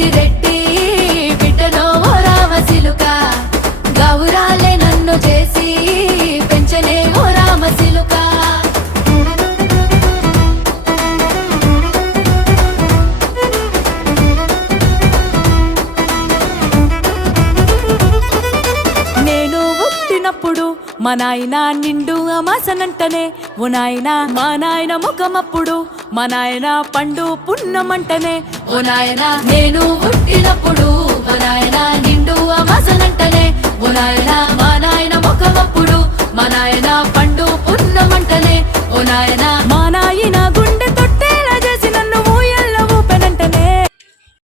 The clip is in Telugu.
పెద్దిరెడ్డి బిడ్డనో ఓ రామసిలుక గౌరాలే నన్ను చేసి పెంచనే ఓ రామసిలుక నేను పుట్టినప్పుడు మా నాయన నిండు అమాసనంటనే ఓ నాయన మా నాయన ముఖమప్పుడు మా నాయన పండు పున్నమంటనే ఓ నాయన నేను పుట్టినప్పుడు మా నాయన నిండు అమాసనంటనే ఓ నాయన మా నాయన ముఖమప్పుడు మా నాయన పండు పున్నమంటనే ఓ నాయన మా నాయన గుండె